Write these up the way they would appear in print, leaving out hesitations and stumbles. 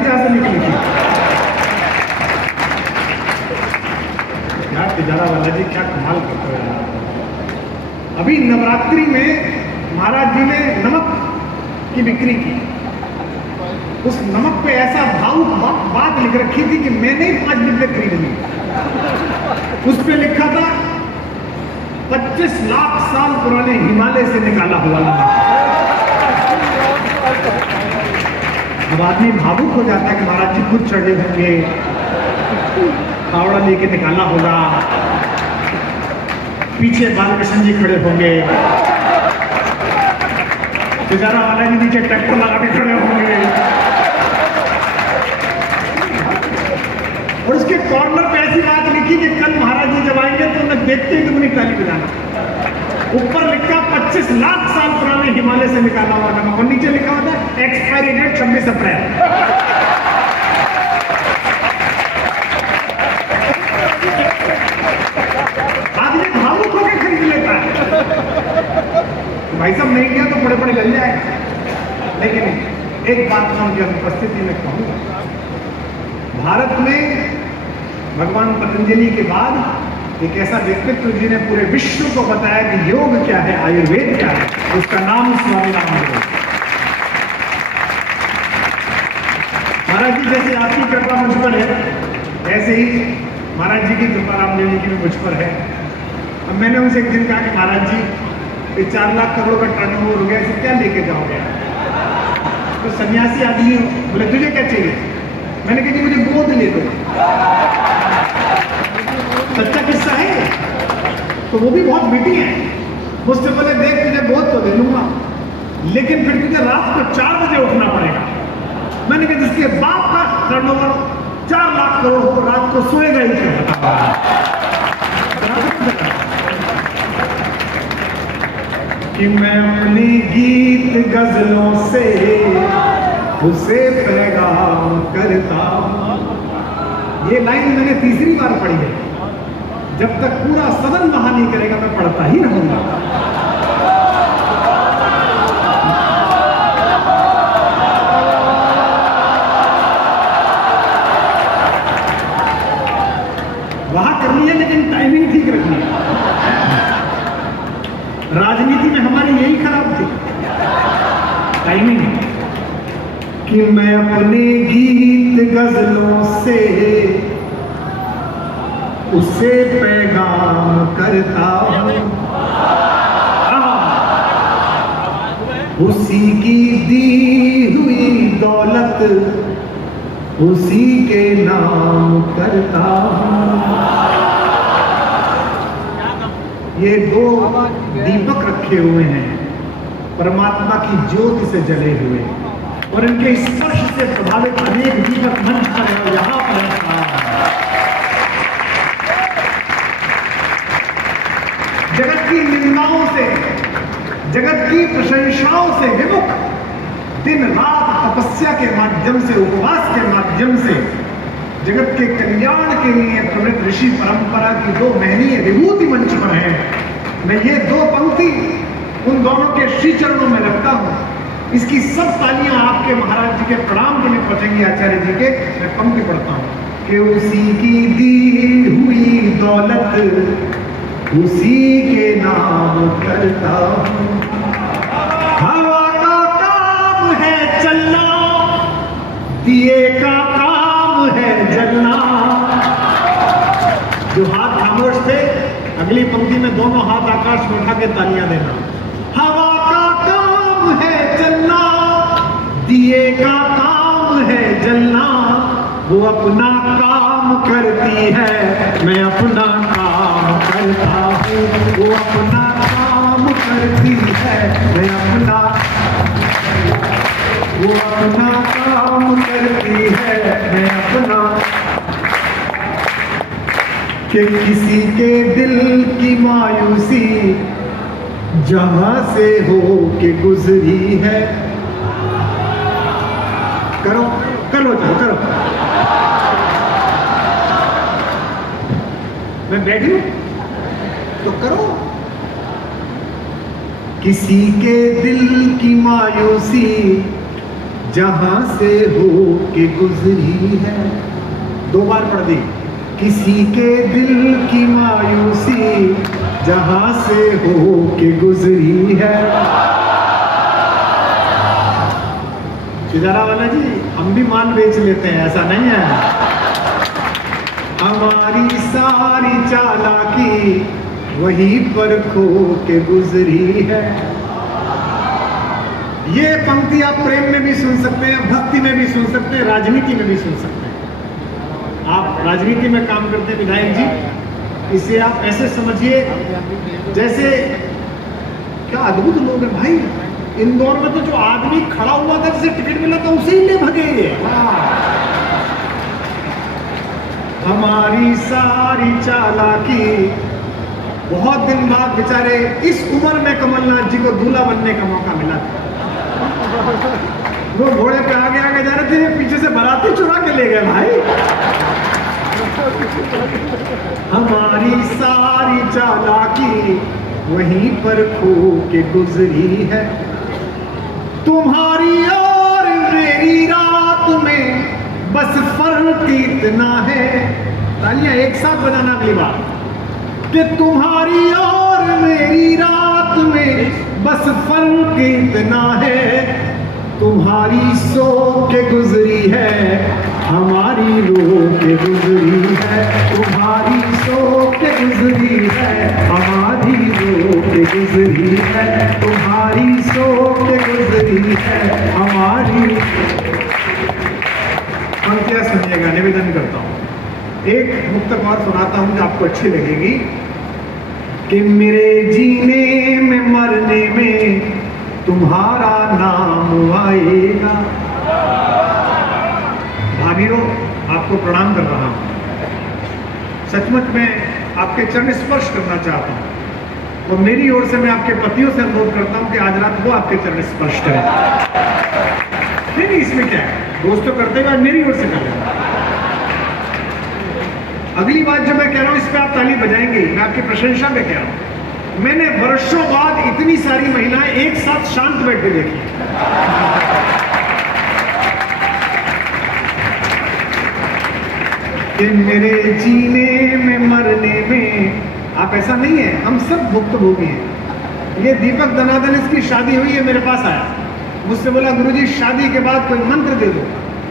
जहां से निकली थी यार, तिजारा वाला जी क्या कमाल करते हो यार। अभी नवरात्रि में महाराज जी ने नमक की बिक्री की। उस नमक पे ऐसा भावुक बात लिख रखी थी कि मैंने ही 5 डिब्बे खरीद ली। उस पे लिखा था 25 लाख साल पुराने हिमालय से निकाला हुआ नमक। अब आदमी भावुक हो जाता है कि महाराज जी खुद चढ़े होंगे, फावड़ा लेके निकाला होगा, पीछे बालकृष्ण जी खड़े होंगे, तिजारा वाला जी नीचे ट्रैक्टर लगा के खड़े होंगे और उसके कॉर्नर पे ऐसी बात लिखी कि कल महाराज जी जब आएंगे तो उन्हें देखते ही तुमने ताली बजाना। ऊपर लिखा 25 लाख साल पुराने हिमालय से निकाला हुआ नमक और नीचे लिखा होता है एक्सपायरी डेट 26 अप्रैल। आदमी भावुक होकर खरीद लेता है। भाई साहब नहीं किया तो बड़े बड़े गल जाएगा। लेकिन एक बात मैं उनकी अनुपस्थिति में कहूंगा, भारत में भगवान पतंजलि के बाद एक ऐसा व्यक्तित्व जिन्हें पूरे विश्व को बताया कि योग क्या है, आयुर्वेद क्या है, उसका नाम स्वामी रामदेव। महाराज जी जैसे आपकी कृपा मुझ पर है, ऐसे ही महाराज जी की कृपा रामदेव जी की मुझ पर है। अब मैंने उनसे एक दिन कहा कि महाराज जी ये 4 लाख करोड़ का टर्नओवर हो गया, इसे क्या लेके जाओगे? तो सन्यासी आदमी बोले तुझे क्या चाहिए? मैंने कहा कि मुझे गोद ले दो। सच्चा किस्सा है तो वो भी बहुत मीठी है। मुझसे बोले देख तुझे गोद तो दे लूंगा, लेकिन फिर तुझे रात को 4 बजे उठना पड़ेगा। मैंने कहा जिसके बाप का टर्नओवर 4 लाख करोड़ हो रात को सोएगा ही क्या? कि मैं अपनी गीत गजलों से उसे पैगाम करता। ये लाइन मैंने तीसरी बार पढ़ी है। जब तक पूरा सदन वहां नहीं करेगा मैं पढ़ता ही रहूंगा। वहां करनी है लेकिन टाइमिंग ठीक रखनी है। राजनीति में हमारी यही खराब थी, टाइमिंग। कि मैं अपने गीत गजलों से उसे पैगाम करता हूँ, उसी की दी हुई दौलत उसी के नाम करता हूँ। ये 2 दीपक रखे हुए हैं, परमात्मा की ज्योति से जले हुए, और इनके स्पर्श से प्रभावित अनेक दीपक मंच पर है, यहां पर है। जगत की निंदाओं से, जगत की प्रशंसाओं से विमुख, दिन रात तपस्या के माध्यम से, उपवास के माध्यम से जगत के कल्याण के लिए प्रवृत्त ऋषि परंपरा की 2 महनीय विभूति मंच पर है। मैं ये 2 पंक्ति उन दोनों के श्री चरणों में रखता हूं। इसकी सब तालियां आपके महाराज जी के प्रणाम के लिए पहुंचेंगी, आचार्य जी के। मैं पंक्ति पढ़ता हूं कि उसी की दी हुई दौलत उसी के नाम करता हूं। हवा का काम है चलना, दिए का काम है जलना। जो हाथ खामोश थे, अगली पंक्ति में दोनों हाथ आकाश में उठा के तालियां देना। हवा का काम है चलना, दिए का काम है जलना। वो अपना काम करती है, मैं अपना काम करता हूँ। वो अपना काम करती है, मैं अपना, वो अपना काम करती है, मैं अपना। कि किसी के दिल की मायूसी जहां से हो के गुजरी है। करो करो जाओ करो। मैं बैठी हूं तो करो। किसी के दिल की मायूसी जहां से हो के गुजरी है। 2 बार पढ़ दी। किसी के दिल की मायूसी जहां से हो के गुजरी है। इजारा वाला जी, हम भी माल बेच लेते हैं, ऐसा नहीं है। हमारी सारी चालाकी वहीं पर खो के गुजरी है। ये पंक्ति आप प्रेम में भी सुन सकते हैं, भक्ति में भी सुन सकते हैं, राजनीति में भी सुन सकते हैं। आप राजनीति में काम करते हैं विधायक जी, इसे आप ऐसे समझिए जैसे, क्या अद्भुत लोग हैं भाई। इंदौर में तो जो आदमी खड़ा हुआ था, जिसे टिकट मिला था, उसे ही ले भगे ये। हमारी सारी चालाकी, बहुत दिन बाद बेचारे इस उम्र में कमलनाथ जी को दूल्हा बनने का मौका मिला था। वो घोड़े पे आगे आगे जा रहे थे, पीछे से बाराती चुरा के ले गए भाई। हमारी सारी चालाकी वहीं पर खो के गुजरी है। तुम्हारी और मेरी रात में बस फर्क इतना है। तालियां एक साथ बजाना अगली बार, कि तुम्हारी और मेरी रात में बस फर्क इतना है। तुम्हारी सो के गुजरी है, हमारी रो के गुजरी है। तुम्हारी सो के गुजरी है, हमारी रो के गुजरी है। तुम्हारी सो के गुजरी है, हमारी। पंक्तियां सुनिएगा, निवेदन करता हूं। एक मुक्तक और सुनाता हूं जो आपको अच्छी लगेगी। कि मेरे जीने में मरने में तुम्हारा नाम आएगा। भाइयों, आपको प्रणाम कर रहा हूं। सचमुच में आपके चरण स्पर्श करना चाहता हूं, और मेरी ओर से मैं आपके पतियों से अनुरोध करता हूं कि आज रात वो आपके चरण स्पर्श करें। नहीं, इसमें क्या है, दोस्त तो करते हुए मेरी ओर से कर लेना। अगली बात जो मैं कह रहा हूं, इस पे आप ताली बजाएंगे, मैं आपकी प्रशंसा में कह रहा हूं। मैंने वर्षों बाद इतनी सारी महिलाएं एक साथ शांत बैठ के देखी। कि मेरे जीने में मरने में, आप ऐसा नहीं है, हम सब भुक्तभोगी हैं। ये दीपक दनादन, इसकी शादी हुई है, मेरे पास आया, मुझसे बोला गुरुजी शादी के बाद कोई मंत्र दे दो।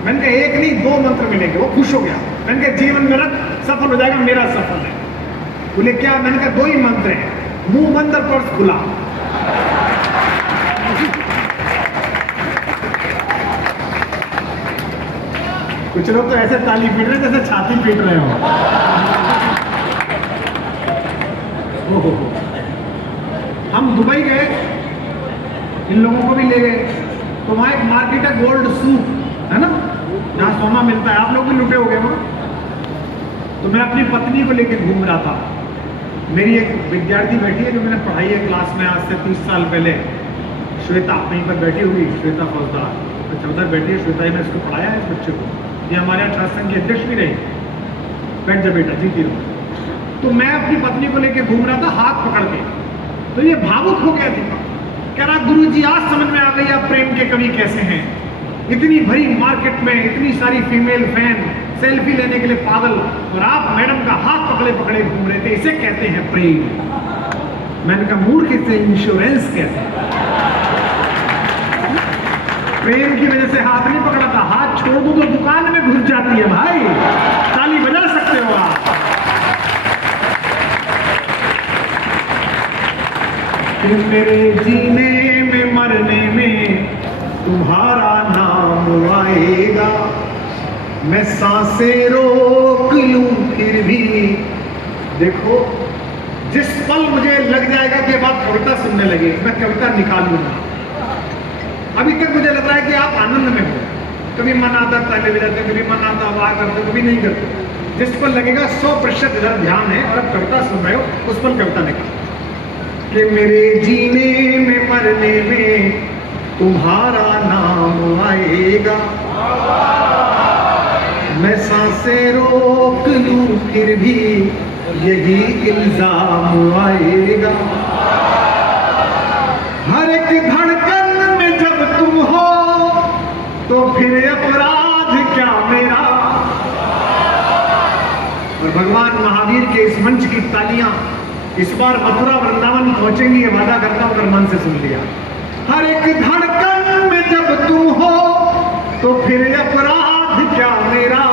मैंने कहा एक नहीं 2 मंत्र मिलेंगे। वो खुश हो गया। मैंने कहा जीवन में सफल हो जाएगा, मेरा सफल है। बोले क्या? मैंने कहा 2 ही मंत्र हैं, मुंह बंद और पर्स खुला। कुछ लोग तो ऐसे ताली पीट रहे जैसे छाती पीट रहे हो। हम दुबई गए, इन लोगों को भी ले गए, तो वहां एक मार्केट है गोल्ड सूक, है ना, जहां सोना मिलता है। आप लोग भी लुटे हो गए वहां। तो मैं अपनी पत्नी को लेकर घूम रहा था। मेरी एक विद्यार्थी बैठी है जो मैंने पढ़ाई है क्लास में आज से 30 साल पहले, श्वेता, वहीं पर बैठी हुई, श्वेता फौजदार। अच्छा उधर बैठी है श्वेता, मैं इसको पढ़ाया है इस बच्चे को। ये हमारे यहाँ छात्र संघ की अध्यक्ष भी रही। बैठ जा बेटा, जीती रहो। तो मैं अपनी पत्नी को लेकर घूम रहा था हाथ पकड़ के, तो ये भावुक हो गया दीपक, कह रहा गुरुजी आज समझ में आ गई आप प्रेम के कवि कैसे हैं। इतनी भरी मार्केट में इतनी सारी फीमेल फैन सेल्फी लेने के लिए पागल, और आप मैडम का हाथ पकड़े पकड़े घूम रहे थे, इसे कहते हैं प्रेम। मैंने कहा मूर्ख, इसे इंश्योरेंस कहते हैं। प्रेम की वजह से हाथ नहीं पकड़ा था, हाथ छोड़ दूं तो दुकान में घुस जाती है भाई। ताली बजा सकते हो आप। मेरे जीने में मरने में तुम्हारा नाम आएगा। मैं सांसें रोक लूं फिर भी, देखो जिस पल मुझे लग जाएगा कि अब आप कविता सुनने लगे, मैं कविता निकालूंगा। अभी तक मुझे लग रहा है कि आप आनंद में हो, कभी मन आता ताले बजाते, कभी मन आता वाह करते, कभी नहीं करते। जिस पर लगेगा 100% इधर ध्यान है और अब कविता सुन रहे हो, उस पर कविता निकाल। कि मेरे जीने में मरने में तुम्हारा नाम आएगा। मैं सांसें रोक लूं फिर भी यही इल्जाम आएगा। हर एक धड़कन में जब तुम हो तो अपराध क्या मेरा। और भगवान महावीर के इस मंच की तालियां इस बार मथुरा वृंदावन पहुंचेंगी, ये वादा करता हूं, अगर मन से सुन लिया। हर एक धड़कन में जब तू हो तो फिर अपराध क्या मेरा।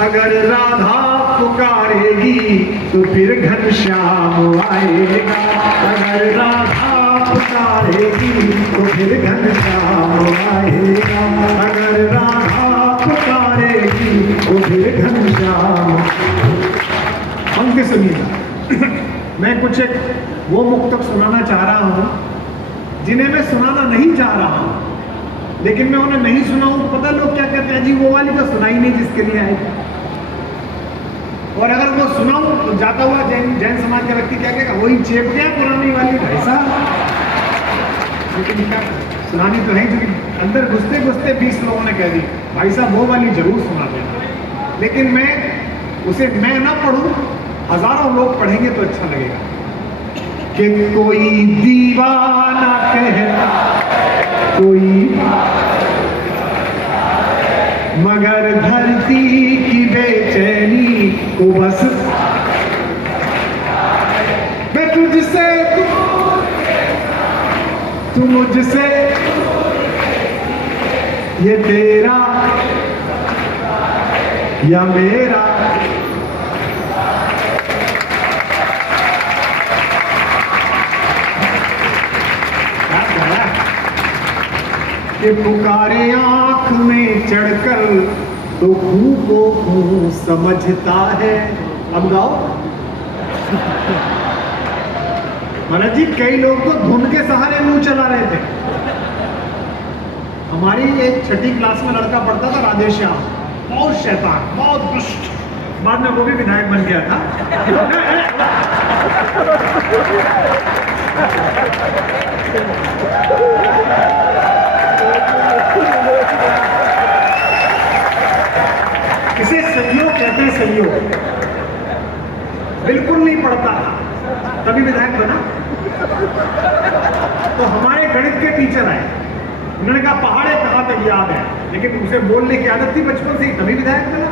अगर राधा पुकारेगी तो फिर घनश्याम आएगा। अगर राधा पुकारेगी तो फिर घनश्याम आएगा। अगर राधा पुकारेगी तो फिर घनश्याम। पंक्ति सुनिए। मैं कुछ एक वो मुक्तक सुनाना चाह रहा हूं जिन्हें मैं सुनाना नहीं चाह रहा हूं, लेकिन मैं उन्हें नहीं सुनाऊं, पता लोग क्या कहते हैं, जी वो वाली तो सुनाई नहीं जिसके लिए आई। और अगर वो सुनाऊं तो जाता हुआ जैन समाज का व्यक्ति क्या कहेगा, वही चेप गया पुरानी वाली भाईसा। लेकिन क्या सुनानी तो है, क्योंकि अंदर घुसते घुसते 20 लोगों ने कह दी भाई साहब वो वाली जरूर सुना देना। लेकिन मैं उसे मैं ना पढ़ूं, हजारों लोग पढ़ेंगे तो अच्छा लगेगा। कि कोई दीवाना कहता कोई, मगर धरती की बेचैनी को बस मैं तुझसे, तू मुझसे, ये तेरा या मेरा। कि पुकारे आंख में चढ़कर तो खूं को खूं समझता है। अब गाओ। महाराज जी कई लोग तो धुन के सहारे मुंह चला रहे थे। हमारी एक 6ठी क्लास में लड़का पढ़ता था राधेश्याम, बहुत शैतान, बहुत दुष्ट, बाद में वो भी विधायक बन गया था। इसे संयोग कहते हैं, संयोग। बिल्कुल नहीं पढ़ता तभी विधायक बना। तो हमारे गणित के टीचर आए, उन्होंने कहा पहाड़े कहाँ तक याद है, लेकिन उसे बोलने की आदत थी बचपन से ही, तभी विधायक बना।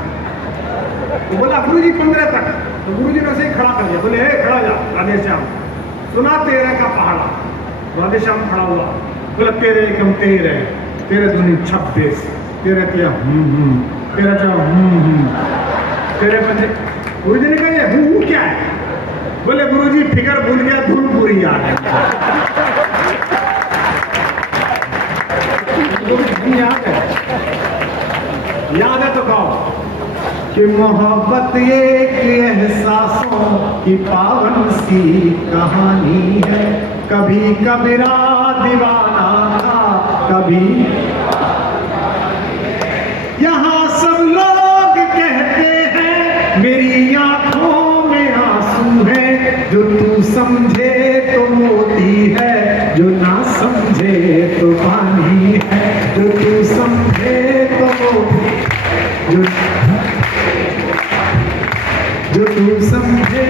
तो बोला गुरुजी 15 तक, तो गुरुजी ने उसे ही खड़ा कर दिया, बोले हे खड़ा जा राधेश्याम, सुना 13 का पहाड़ा। राधेश्याम खड़ा हुआ, बोला 13 एकम 13, 13 दूनी 26, 13 किया तेरा जो तेरे पंजे। गुरुजी ने कहा ये हूँ क्या है, बोले गुरुजी फिगर भूल गया, धुन पूरी याद है। याद है तो गाओ। कि मोहब्बत एक एहसासों की पावन सी कहानी है, कभी कबीरा दीवाना था, कभी यहाँ सब लोग कहते हैं मेरी आंखों में आंसू है, जो तू समझे तो मोती है, जो ना समझे तो पानी है, जो तू समझे तो मोती, जो तू समझे